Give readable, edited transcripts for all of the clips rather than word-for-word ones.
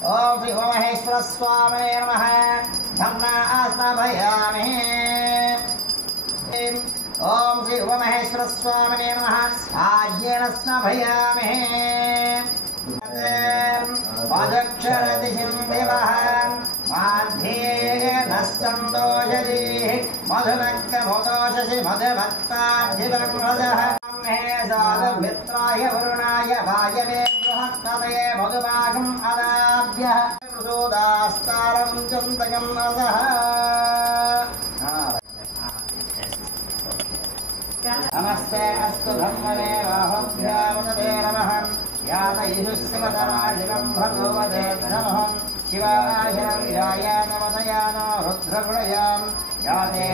ओम श्री उमामहेश्वर स्वामिने नमः धम्ना आस्नाभयामि ओम श्री उमामहेश्वर स्वामिने नमः आज्ञेन स्नाभयामि अजक्षरदिशिंदेवः माध्येन सन्तोषति मधुनक्तमोदोषसि मधुभक्ताद्धिवंहदः मे साधुमित्राय वरुणाय वायवे बृहस्पतये मधुभागम् अदाभ्यः प्रसोदास्तारं चिन्तयम् अधः नमस्ते अस्तु धर्मणे राहुभ्यामुदते नमः यातयिषुस्सिवतराजिनं भगवते नमः शिवाजिनं यायानमदयानो रुद्रगुणयां याते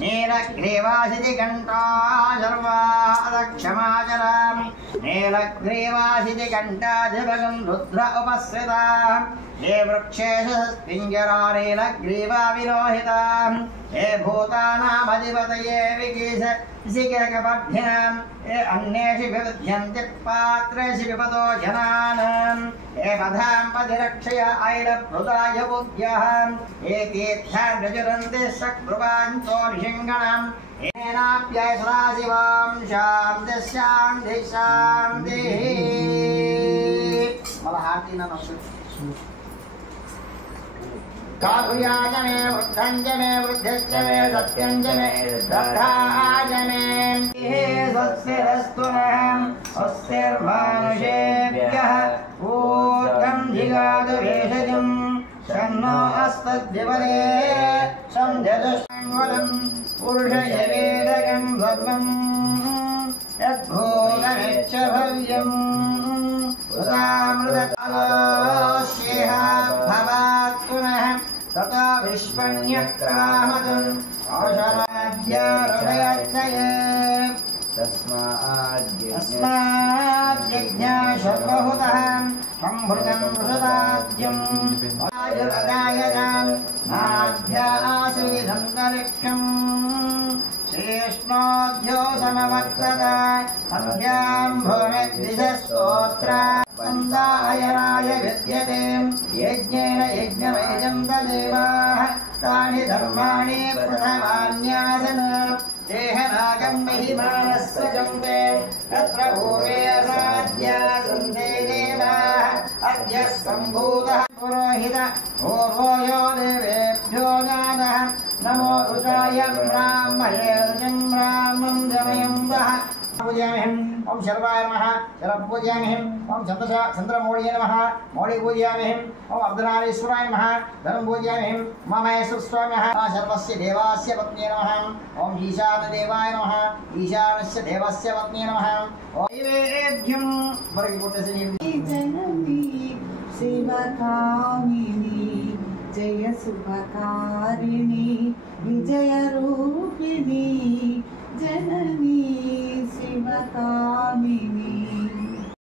नीलग्रीवासिति घण्टाशर्वादक्षमाचराम् नीलग्रीवासिति घण्टाधिपगं रुद्र उपस्थिताम् हे वृक्षेषु पिञ्जरा नीलग्रीवा विलोहिताम् हे भूतानामधिपतये विकीशिकपद्भ्याम् हे अन्येषु विविध्यन्ति पात्रेषु विपदो जनानाम् हे पदां पतिरक्षय ऐलभृताय बुद्ध्यः हे तीर्थां प्रचुरन्ति सकृपान्तो निषङ्गणम् येनाप्यय सदाशिवां शान्तिः शान्तिः शान्तिः काकुयाच मे वृद्धञ्च मे वृद्ध्यश्च मे सत्यञ्च मे श्रद्धाच मे स्वस्तिरस्तु नः स्वस्तिर्मानुषेभ्यः ऊर्ध्वं जिगातु भेषजं शन्नो अस्मद्विपदे संजतुष्मङ्गलं पुरुषयवेदकं सर्वं यद्भूतमिच्छ भव्यम् उदामृतकालोऽस्येह भवात् पुनः ततो विश्वन्यक्रामतम् औषधाद्यारुदयच्चये तस्माद्यज्ञा सर्वहुतः संभृतं वृषदाद्यम् आयुर्दायताम् नाभ्यासीदन्तरिक्षम् शेष्णोऽध्यो समवर्तत अभ्यां भुवनद्विषस्तोत्रा वन्दायनाय विद्यते यज्ञेन यज्ञमयजन्त देवाः तानि धर्माणि प्रथमान्यासन देहनागं महिमानस्य जन्ते तत्र पूर्वे राज्या सन्ते देवाः अद्य सम्भूतः पुरोहित पूर्वो यो देवेभ्यो जातः नमो रुचाय ब्राह्मणे रुचं ब्राह्मं जमयन्तः पूजयामि ओम शर्वाय नमः शरं पूजयामि ओम चंद्रमौळिये नमः मौळि पूजयामि ओम अर्धनारीश्वराय नमः धनं पूजयामि उमामहेश्वर स्वामिनः सर्वस्य देवास्य पत्न्ये नमः ओम ईशानदेवाय नमः ईशानस्य देवस्य पत्न्ये नमः ओम नैवेद्यं वर्गिकोटस्य जननी सेवकामिनी जय शुभकारिणी